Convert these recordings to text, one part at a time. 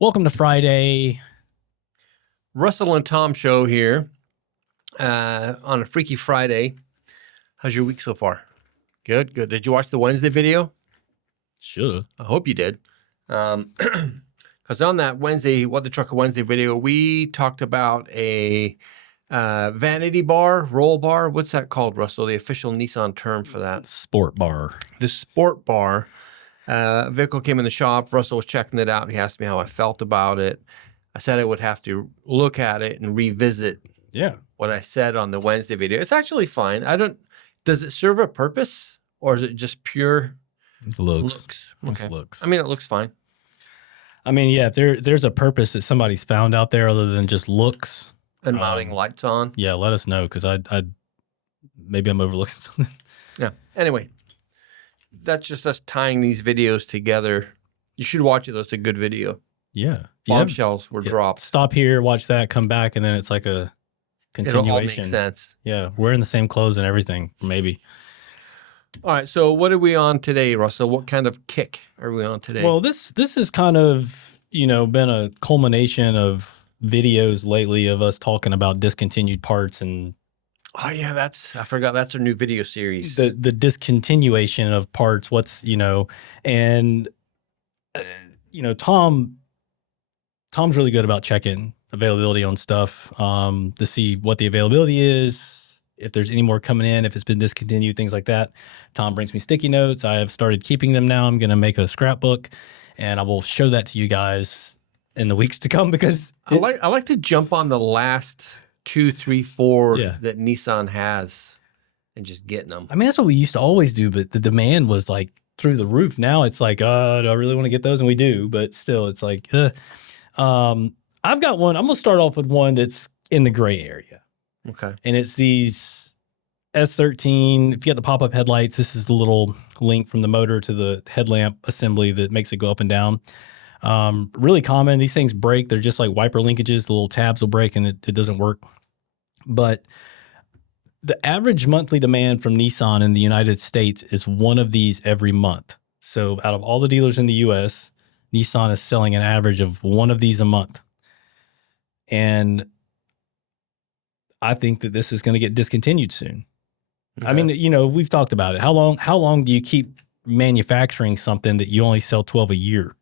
Welcome to Friday. Russell and Tom show here on a Freaky Friday. How's your week so far? Good, good. Did you watch the Wednesday video? Sure. I hope you did. Because on that Wednesday, What the Trucker Wednesday video, we talked about a vanity bar, roll bar. What's that called, Russell? The official Nissan term for that? Sport bar. The sport bar. Vehicle came in the shop. Russell was checking it out. He asked me how I felt about it. I said I would have to look at it and revisit what I said on the Wednesday video. It's actually fine. Does it serve a purpose or is it just pure looks? Okay. Looks. I mean, it looks fine. I mean, yeah, if there's a purpose that somebody's found out there other than just looks. And mounting lights on. Yeah, let us know because maybe I'm overlooking something. Yeah. Anyway, that's just us tying these videos together. You should watch it. That's a good video. Yeah. Bombshells were dropped. Stop here, watch that, come back, and then it's like a continuation. It'll all make sense. Yeah, we're in the same clothes and everything, maybe. All right, so what are we on today, Russell? What kind of kick are we on today? Well, this has kind of, been a culmination of videos lately of us talking about discontinued parts and oh yeah, I forgot that's our new video series. The discontinuation of parts, and Tom's really good about checking availability on stuff to see what the availability is, if there's any more coming in, if it's been discontinued, things like that. Tom brings me sticky notes. I have started keeping them now. I'm going to make a scrapbook, and I will show that to you guys in the weeks to come because I like to jump on the last 2, 3, 4 that Nissan has and just getting them. I mean, that's what we used to always do, but the demand was like through the roof. Now it's like, do I really want to get those? And we do, but still it's like, I've got one. I'm going to start off with one that's in the gray area. Okay. And it's these S13. If you got the pop-up headlights, this is the little link from the motor to the headlamp assembly that makes it go up and down. Really common. These things break. They're just like wiper linkages. The little tabs will break and it doesn't work. But the average monthly demand from Nissan in the United States is one of these every month. So out of all the dealers in the US, Nissan is selling an average of one of these a month. And I think that this is going to get discontinued soon. Okay. I mean, we've talked about it. How long do you keep manufacturing something that you only sell 12 a year?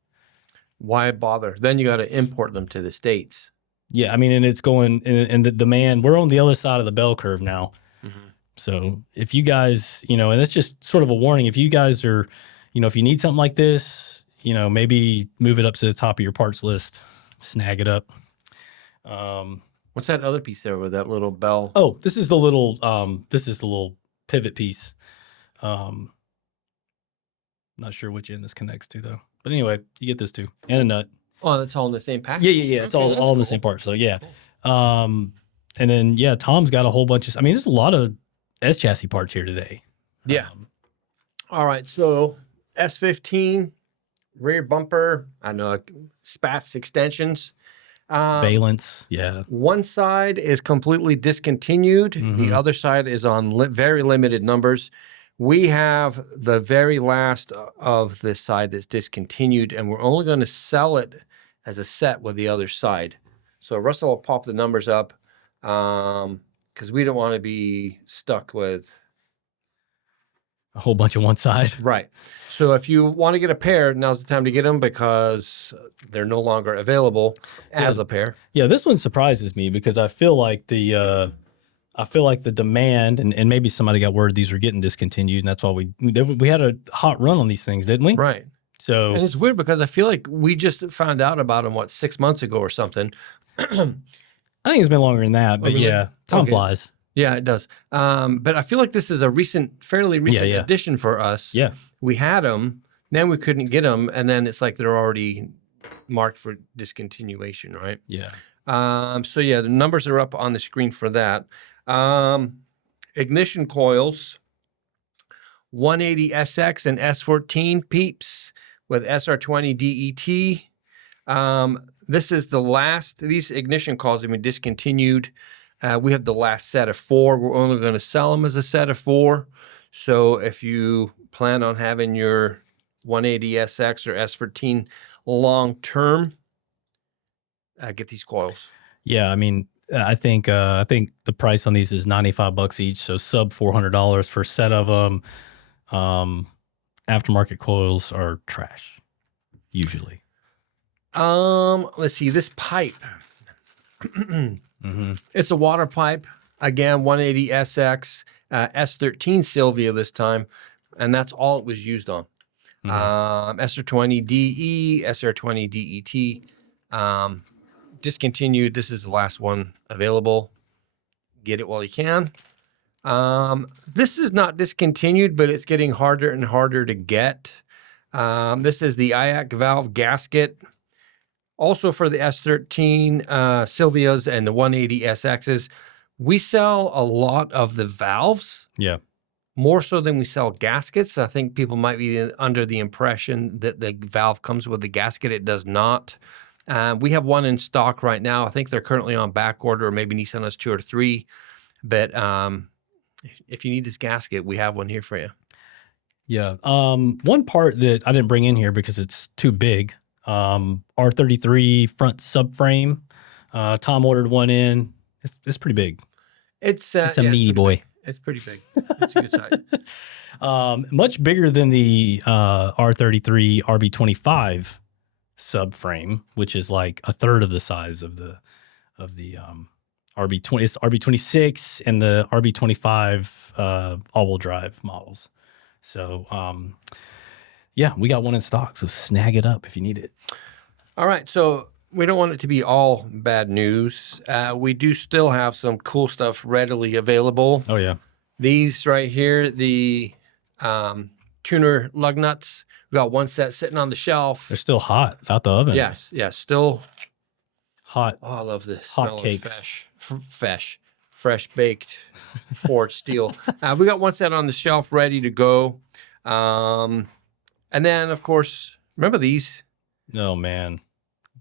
Why bother? Then you got to import them to the States. Yeah, I mean, and it's going, and the demand, we're on the other side of the bell curve now. Mm-hmm. So if you guys, and it's just sort of a warning, if you guys are, if you need something like this, maybe move it up to the top of your parts list, snag it up. What's that other piece there with that little bell? Oh, this is the little pivot piece. Not sure which end this connects to though. But anyway, you get this too, and a nut. Oh, that's all in the same package? Yeah. It's all cool. In the same part. So yeah. Cool. And then Tom's got a whole bunch of. I mean, there's a lot of S chassis parts here today. Yeah. All right. So S15 rear bumper. I know spats extensions. Valence. Yeah. One side is completely discontinued. Mm-hmm. The other side is on very limited numbers. We have the very last of this side that's discontinued, and we're only going to sell it as a set with the other side. So Russell will pop the numbers up because we don't want to be stuck with a whole bunch of one side. Right. So if you want to get a pair, now's the time to get them because they're no longer available as a pair. Yeah, this one surprises me because I feel like the demand, and maybe somebody got word these were getting discontinued, and that's why we had a hot run on these things, didn't we? Right. So, and it's weird because I feel like we just found out about them, 6 months ago or something. I think it's been longer than that, but really? Time flies. Yeah, it does. But I feel like this is a fairly recent addition for us. Yeah. We had them, then we couldn't get them, and then it's like they're already marked for discontinuation, right? Yeah. So yeah, the numbers are up on the screen for that. Ignition coils, 180 SX and S14 peeps with SR20 DET. This is the last. These ignition coils have been discontinued. We have the last set of 4. We're only going to sell them as a set of 4. So if you plan on having your 180 SX or S14 long term, get these coils. Yeah, I mean, I think the price on these is $95 each, so sub $400 for a set of them. Aftermarket coils are trash, usually. Let's see this pipe. It's a water pipe. Again, 180 SX, S13 Sylvia this time, and that's all it was used on. S13 DE, S13 DET. Discontinued. This is the last one available. Get it while you can. This is not discontinued, but it's getting harder and harder to get. This is the IAC valve gasket. Also for the S13 Sylvias and the 180 SXs. We sell a lot of the valves. Yeah. More so than we sell gaskets. I think people might be under the impression that the valve comes with the gasket. It does not. We have one in stock right now. I think they're currently on back order, or maybe Nissan has 2 or 3. But if you need this gasket, we have one here for you. Yeah. One part that I didn't bring in here because it's too big. R33 front subframe. Tom ordered one in. It's pretty big. It's a meaty boy. Big. It's pretty big. It's a good size. Much bigger than the R33 RB25 subframe, which is like a third of the size of the RB20. It's RB26 and the RB25 all-wheel drive models. So yeah, we got one in stock. So snag it up if you need it. All right. So we don't want it to be all bad news. We do still have some cool stuff readily available. Oh, yeah. These right here, the tuner lug nuts. We got one set sitting on the shelf. They're still hot out the oven. Yes, yes, still hot. Oh, I love this. Hot cakes. Fresh baked forged steel. We got one set on the shelf ready to go. And then, of course, remember these? Oh, man.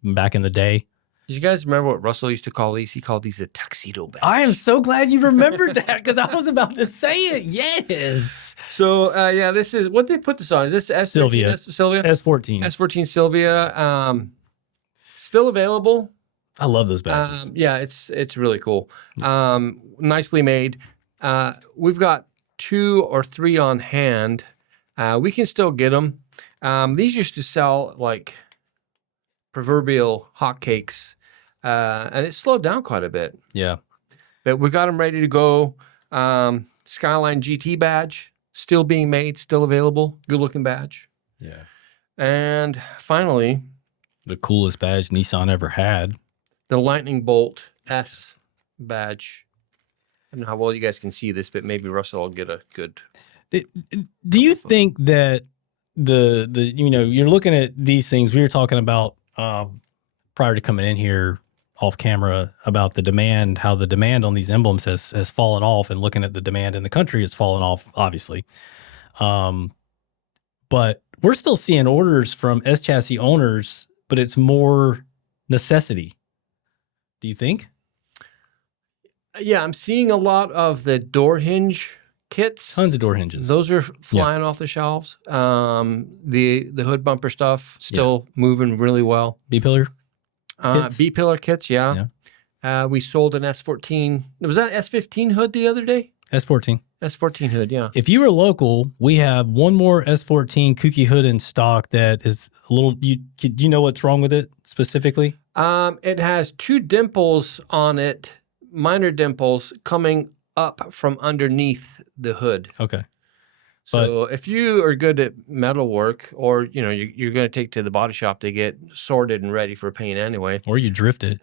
Back in the day. Did you guys remember what Russell used to call these? He called these a tuxedo badge. I am so glad you remembered that because I was about to say it. Yes. So, yeah, this is what they put this on. Is this S13? Sylvia. Sylvia? S14. S14 Sylvia. Still available. I love those badges. Yeah, it's really cool. Nicely made. We've got 2 or 3 on hand. We can still get them. These used to sell like proverbial hotcakes, and it slowed down quite a bit. Yeah. But we got them ready to go. Skyline GT badge, still being made, still available. Good looking badge. Yeah. And finally, the coolest badge Nissan ever had. The Lightning Bolt S badge. I don't know how well you guys can see this, but maybe Russell will get a good. Do you think that the you're looking at these things we were talking about prior to coming in here off camera about the demand, how the demand on these emblems has fallen off, and looking at the demand in the country has fallen off, obviously. But we're still seeing orders from S chassis owners, but it's more necessity. Do you think? Yeah, I'm seeing a lot of the door hinge kits. Tons of door hinges. Those are flying off the shelves. The hood bumper stuff still moving really well. B-pillar kits? B-pillar kits, yeah. We sold an S14. Was that S15 hood the other day? S14. S14 hood, yeah. If you were local, we have one more S14 kooky hood in stock that is a little. Do you know what's wrong with it specifically? It has 2 dimples on it, minor dimples coming up from underneath the hood. Okay. So if you are good at metal work, or you're going to take to the body shop to get sorted and ready for paint anyway, or you drift it.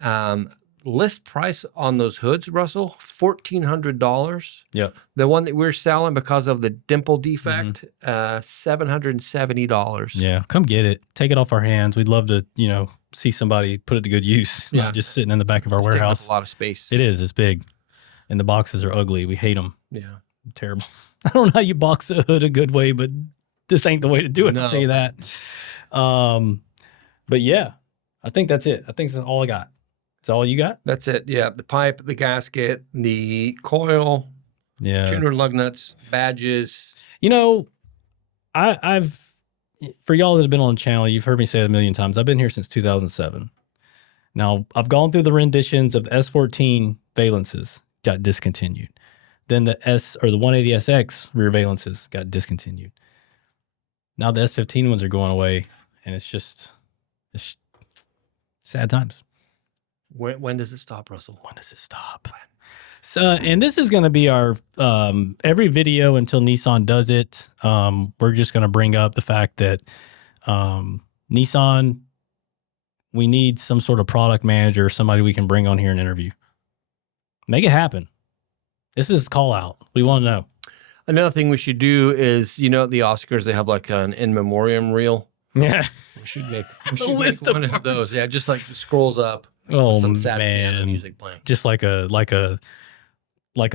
List price on those hoods, Russell, $1,400. Yeah. The one that we're selling because of the dimple defect, $770. Yeah, come get it. Take it off our hands. We'd love to, see somebody put it to good use. Yeah. Not just sitting in the back of our warehouse. Taking up a lot of space. It is. It's big, and the boxes are ugly. We hate them. Yeah. Terrible. I don't know how you box a hood a good way, but this ain't the way to do it. No. I'll tell you that. But yeah, I think that's it. I think that's all I got. That's all you got? That's it. Yeah. The pipe, the gasket, the coil, tuner lug nuts, badges. I've for y'all that have been on the channel, you've heard me say it a million times. I've been here since 2007. Now, I've gone through the renditions of the S14 valences, got discontinued. Then the the 180SX rear valences got discontinued. Now the S15 ones are going away, and it's sad times. When does it stop, Russell? When does it stop? So, and this is going to be our every video until Nissan does it. We're just going to bring up the fact that Nissan, we need some sort of product manager, somebody we can bring on here and interview. Make it happen. This is call out. We want to know. Another thing we should do is, you know, at the Oscars, they have like an in memoriam reel. Yeah. We should make one of those. Yeah, just like scrolls up. Oh, some sad piano man. music playing. Just like a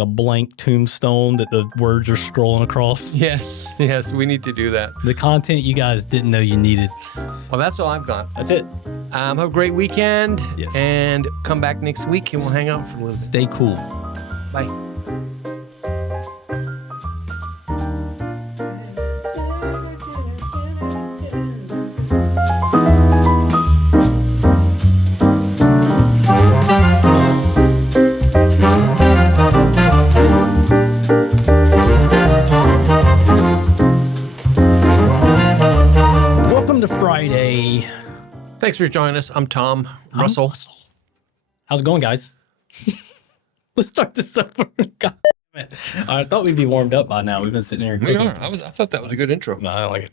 blank tombstone that the words are scrolling across. Yes, we need to do that. The content you guys didn't know you needed. Well, that's all I've got. That's it. Have a great weekend. Yes. And come back next week and we'll hang out for a little bit. Stay cool. Bye. Welcome to Friday. Thanks for joining us. I'm Tom. Russell. How's it going, guys? Let's start this over. God damn it. I thought we'd be warmed up by now. We've been sitting here. We are. I thought that was a good intro. No, I don't like it.